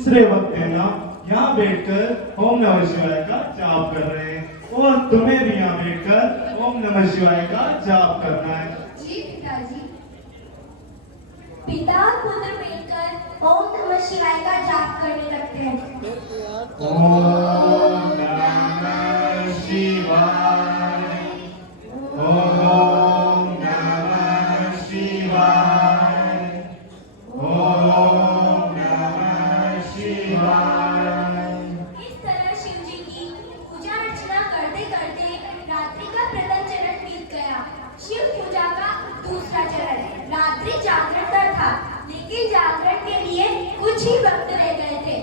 दूसरे वक्त ना यहाँ बैठकर ओम नमः शिवाय का जाप कर रहे हैं और तुम्हें भी यहाँ बैठकर ओम नमः शिवाय का जाप करना है। जी पिताजी। पिता पुत्र मिलकर ओम नमः शिवाय का जाप करने लगते हैं। ओम नमः शिवाय, ओम नमः शिवाय, ओम नमः शिवाय। इस तरह शिव जी की पूजा अर्चना करते करते रात्रि का प्रथम चरण बीत गया। शिव पूजा का दूसरा चरण रात्रि जागरण का था, लेकिन जागरण के लिए कुछ ही भक्त रह गए थे।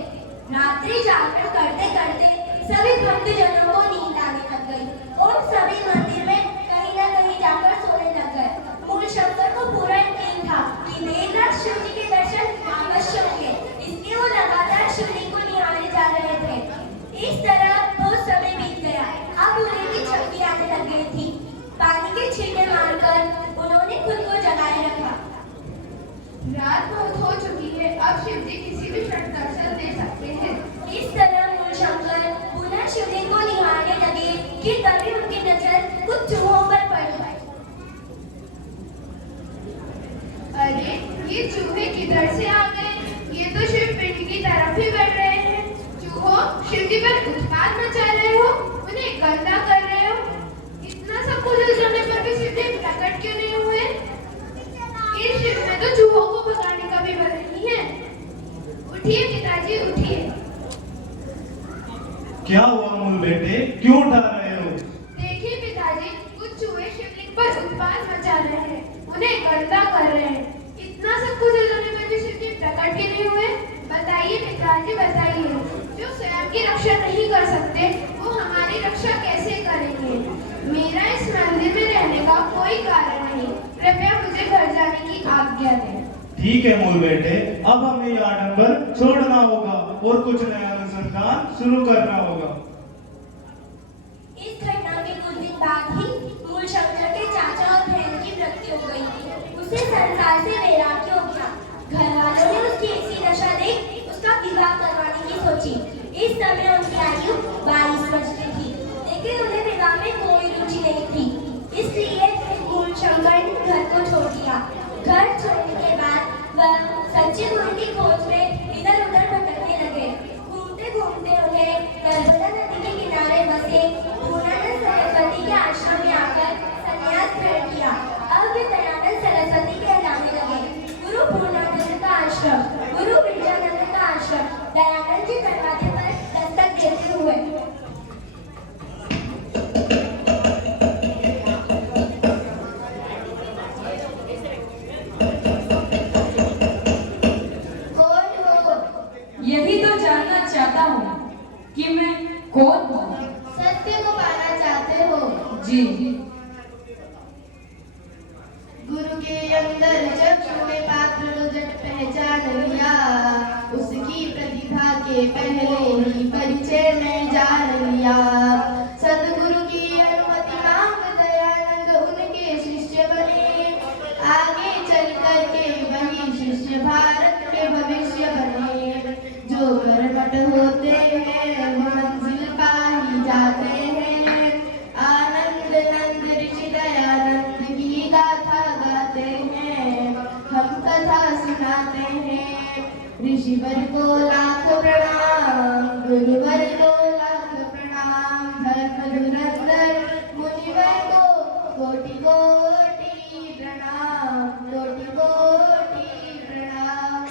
रात्रि जागरण करते करते सभी भक्तजनों को नींद आने लग गई और सभी मंदिर में कहीं न कहीं जाकर सोने लग गए। मूल शंकर को पूरा यकीन था कि देर रात शिव जी के दर्शन अवश्य होंगे, इसलिए वो लगातार शिवलिंग को निहारे जा रहे थे। इस तरह बहुत समय बीत गया। अब उन्हें भी झपकी आने लग गई थी। पानी के छींटे मारकर उन्होंने खुद को जगाए रखा। रात बहुत हो चुकी है, अब शिव जी किसी भी क्षण दर्शन दे सकते हैं। इस तरह मूलशंकर पुनः शिवलिंग को निहारने लगे कि तभी उनकी नजर कुछ चूहों पर पड़ी। अरे ये चूहे किधर से आ गए? ये तो शिव पिंड की तरफ ही बढ़ रहे हैं। चूहों, शिव जी पर उत्पात मचा रहे हो, उन्हें गंदा कर रहे हो। इतना सब कुछ हो जाने पर भी शिव जी प्रकट क्यों नहीं हुए? इस शिव में तो चूहों को भगाने का भी बल नहीं है। उठिए पिताजी, उठिए। क्या हुआ मूल बेटे, क्यों उठा रहे हो? देखिए पिताजी, कुछ चूहे शिवलिंग पर उत्पात मचा रहे हैं, उन्हें गंदा कर रहे हैं। इतना सब कुछ हो जाने पर भी शिव जी प्रकट क्यों नहीं हुए? बताइए पिताजी, बताइए। जो स्वयं की रक्षा नहीं कर सकते, वो हमारी रक्षा कैसे करेंगे? मेरा इस मंदिर में रहने का कोई कारण नहीं। कृपया मुझे घर जाने की आज्ञा दें। ठीक है मूल बेटे, अब हमें ये आडंबर छोड़ना होगा और कुछ नया अनुसंधान शुरू करना होगा। इस घटना के कुछ दिन बाद ही मूलशंकर के चाचा और बहन की मृत्यु हो गई। उसे संसार से वैराग्य हो गया। घर वालों ने उसकी ऐसी दशा देख उसका विवाह करवाने की सोची। इस समय उनकी आयु 22 वर्ष की थी, लेकिन उन्हें विवाह में कोई रुचि नहीं थी। इसलिए मूलशंकर ने घर को छोड़ दिया। घर छोड़ने के बाद वह सच्चे गुरु की खोज में इधर उधर भटकने लगे। घूमते घूमते उन्हें नर्मदा नदी के किनारे बसे पूर्णानंद सरस्वती के आश्रम में आकर संन्यास ग्रहण किया। अब वे दयानंद सरस्वती कहलाने लगे। गुरु पूर्णानंद का आश्रम, गुरु विरजानंद का आश्रम दयानंद के दरवाजे पर दस्तक देते हुए। यही तो जानना चाहता हूँ कि मैं कौन हूँ। सत्य को पाना चाहते हो? जी। गुरु के अंदर चक्षु में पात्र को जट पहचान लिया। उसकी प्रतिभा के पहले ही परिचय में जान लिया। सदगुरु की अनुमति मांग दयानंद उनके शिष्य बने। आगे चल करके वही शिष्य भारत के भविष्य बने। जो कर्मठ होते हैं वो मंजिल पा ही जाते हैं। आनंद नंद ऋषि दयानंद की गाथा गाते हैं, हम कथा सुनाते हैं। ऋषिवर को लाख प्रणाम, गुरुवर को लाख प्रणाम। धर्म धुरंधर मुनिवर को कोटि कोटि प्रणाम, कोटि कोटि प्रणाम।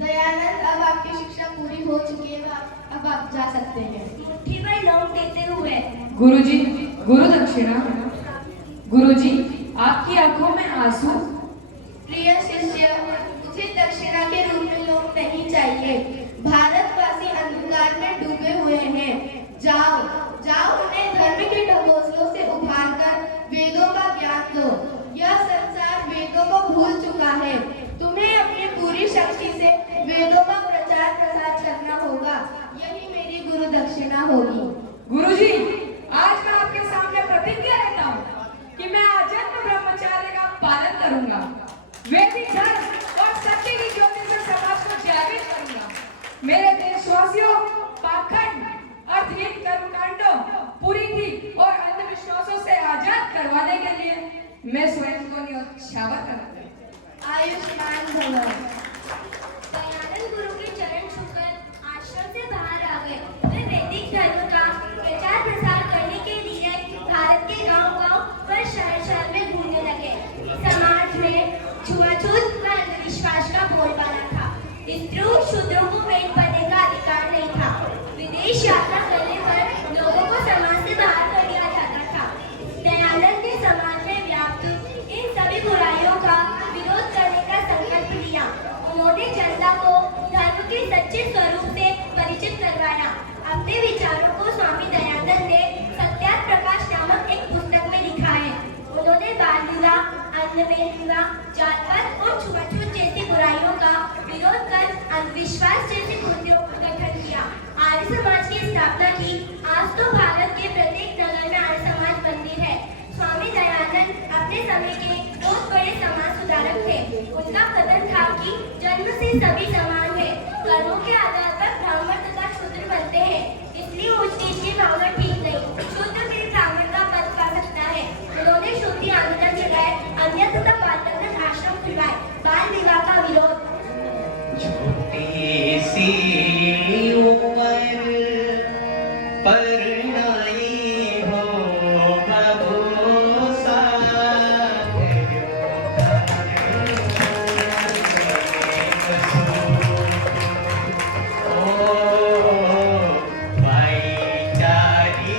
दयानंद, अब आपकी शिक्षा पूरी हो चुकी है, अब आप जा सकते हैं। मुट्ठी भर लौट देते हुए। गुरुजी, गुरु दक्षिणा। गुरुजी, आपकी आंखों में आंसू। प्रिय शिष्य, उचित दक्षिणा के रूप में लोग नहीं चाहिए। भारतवासी अंधकार में डूबे हुए हैं। जाओ जाओ, उन्हें धर्म के ढकोसलों से उभारकर वेदों का ज्ञान दो। यह संसार वेदों को भूल चुका है। तुम्हें अपनी पूरी शक्ति से वेदों का प्रचार प्रसार करना होगा। यही मेरी गुरु दक्षिणा होगी। गुरुजी, आज मैं आपके सामने प्रतिज्ञा लेता हूँ कि मैं आजन्म ब्रह्मचर्य का पालन करूंगा। वैदिक धर्म और सत्य की ज्योति से मैं स्वयं को न्यौछावर करता हूँ। आयुष्मान भव। दयानंद गुरु के चरण छूकर आश्रम से बाहर आ गए। वे वैदिक धर्म का प्रचार प्रसार करने के लिए भारत के गांव-गांव पर शहर-शहर में घूमने लगे। समाज में छुआछूत व अंधविश्वास का बोलबाला था। स्त्रियों शूद्रों को पेट भरने का अधिकार नहीं था। विदेश यात्रा करने पर लोगों को समाज से बाहर कर दिया जाता था। दयानंद ने समाज में व्याप्त इन सभी बुराइयों का विरोध करने का संकल्प लिया। उन्होंने जनता को धर्म के सच्चे स्वरूप से परिचित करवाया। अपने विचारों को स्वामी दयानंद ने सत्यार्थ प्रकाश नामक एक पुस्तक में लिखा है। उन्होंने बाल विवाह, अन्नमेल विवाह, जात-पात और छुआछूत जैसी बुराइयों का विरोध कर अंधविश्वास जैसे कृत्यों का गठन किया। आर्य समाज की स्थापना की। आज तो भारत के प्रत्येक नगर में आर्य समाज मंदिर है। स्वामी दयानंद अपने समय के बहुत बड़े समाज सुधारक थे। उनका कथन था कि जन्म से सभी समान हैं। कर्मों के आधार पर ब्राह्मण तथा शूद्र बनते हैं। इसलिए ऊंच नीच की भावना ठीक नहीं। शूद्र भी ब्राह्मण का पद पा सकता है। उन्होंने शुद्धि आंदोलन चलाए, अन्य तथा बालक आश्रम खुलवाए। बाल विवाह का विरोध। छोटी सी उम्र परनाई हो भरोसा ओ भाईचारी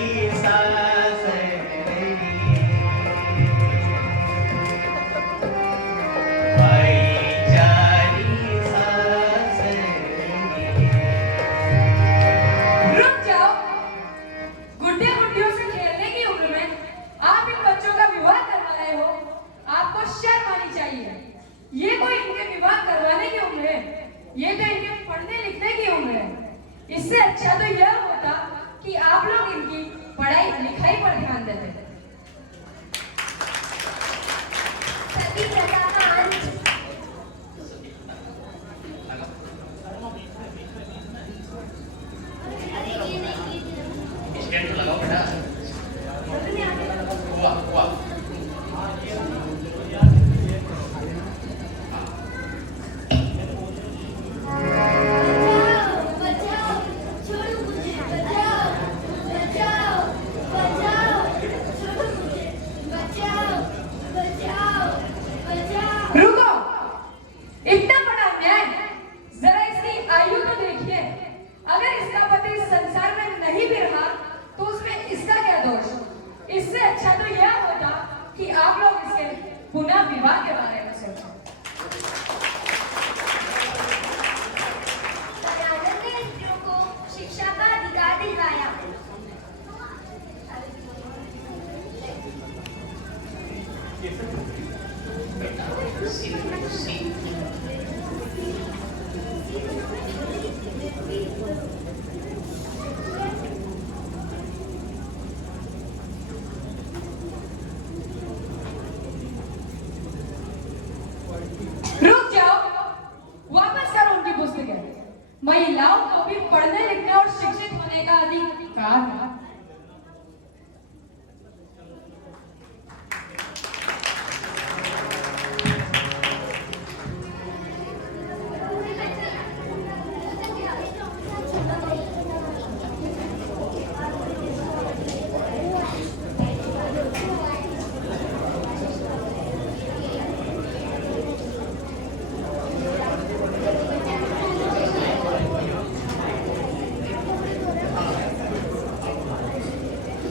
रुक जाओ। गुड्डे गुड्डियों से खेलने की उम्र में आप इन बच्चों का विवाह करवा रहे हो। आपको शर्म आनी चाहिए। ये कोई इनके विवाह करवाने की उम्र है, ये तो इनके पढ़ने लिखने की उम्र है। इससे अच्छा तो यह होता कि आप लोग इनकी पढ़ाई लिखाई पर ध्यान देते। सती प्रथा का अंत। बचाओ, छोड़ो मुझे, बचाओ, बचाओ, बचाओ, छोड़ो मुझे, बचाओ, बचाओ, बचाओ। रुको, इतना बड़ा अन्याय। जरा इसकी आयु तो देखिए। अगर इसका पति इस संसार में नहीं भी रहा तो उसमें इसका क्या दोष। इससे अच्छा तो यह होता कि आप लोग इसके पुनः विवाह के बारे में सोचें। दयानंद ने स्त्रियों को शिक्षा का अधिकार दिलवाया। रुक जाओ, वापस करो उनकी पुस्तकें। महिलाओं को भी पढ़ने लिखने और शिक्षित होने का अधिकार है।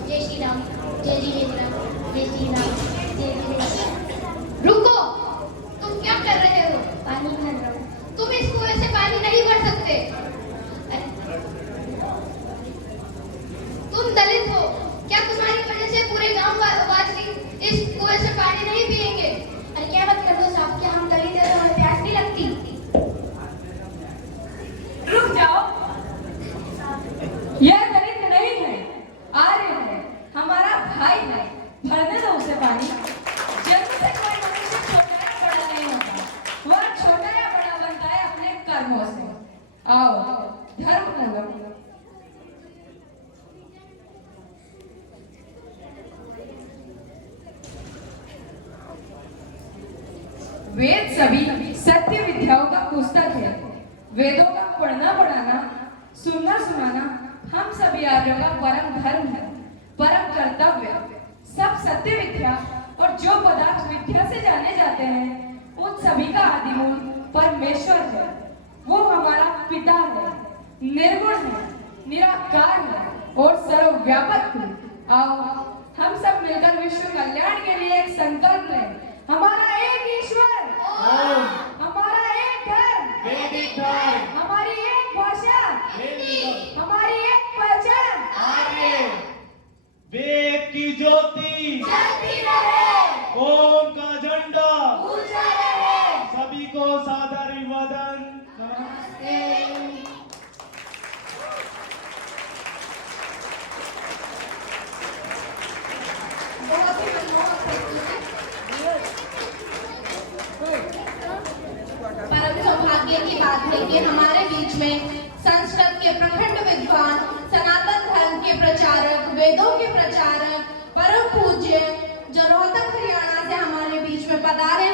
जय श्री राम, जय जिनेन्द्र, जय श्री राम, जय जिनेन्द्र। रुको, तुम क्या कर रहे हो? पानी भर रहा हूँ। तुम इस कुएं से पानी नहीं भर सकते। तुम दलित हो, क्या तुम्हारी वजह से पूरे गांव वासी इस कुएं से पानी नहीं पिएंगे? अरे क्या बात कर दो साहब, क्या हम दलित हैं तो हमें प्यास नहीं लगती? रुक जाओ, यह दलित नहीं है, आर्य है, हमारा भाई है। भरने दो उसे पानी। जन्म से कोई मनुष्य छोटा या बड़ा नहीं होता, वह छोटा या बड़ा बनता है अपने कर्मों से। आओ, धर्म करो। वेद सभी सत्य विद्याओं का पुस्तक है। वेदों का पढ़ना पढ़ाना, सुनना सुनाना हम सभी आर्यों का परम धर्म है, परम कर्तव्य। सब सत्य विद्या और जो पदार्थ विद्या से जाने जाते हैं उन सभी का आदिमूल परमेश्वर है। वो हमारा पिता है, निर्गुण है, निराकार है और सर्वव्यापक है। आओ हम सब मिलकर विश्व कल्याण के लिए एक संकल्प लें। हमारा एक ईश्वर, हमारा एक धर्म, वैदिक धर्म, हमारी एक भाषा, हमारी एक पहचान, आर्य, वेद की ज्योति, जलती रहे, ओम का झंडा, ऊंचा रहे। सभी को सादर अभिवादन। बहुत ही मनमोहक परम सौभाग्य की बात है कि हमारे बीच में संस्कृत के प्रखंड विद्वान, सनातन धर्म के प्रचारक, वेदों के प्रचारक, परम पूज्य जो रोहतक हरियाणा से हमारे बीच में पधारे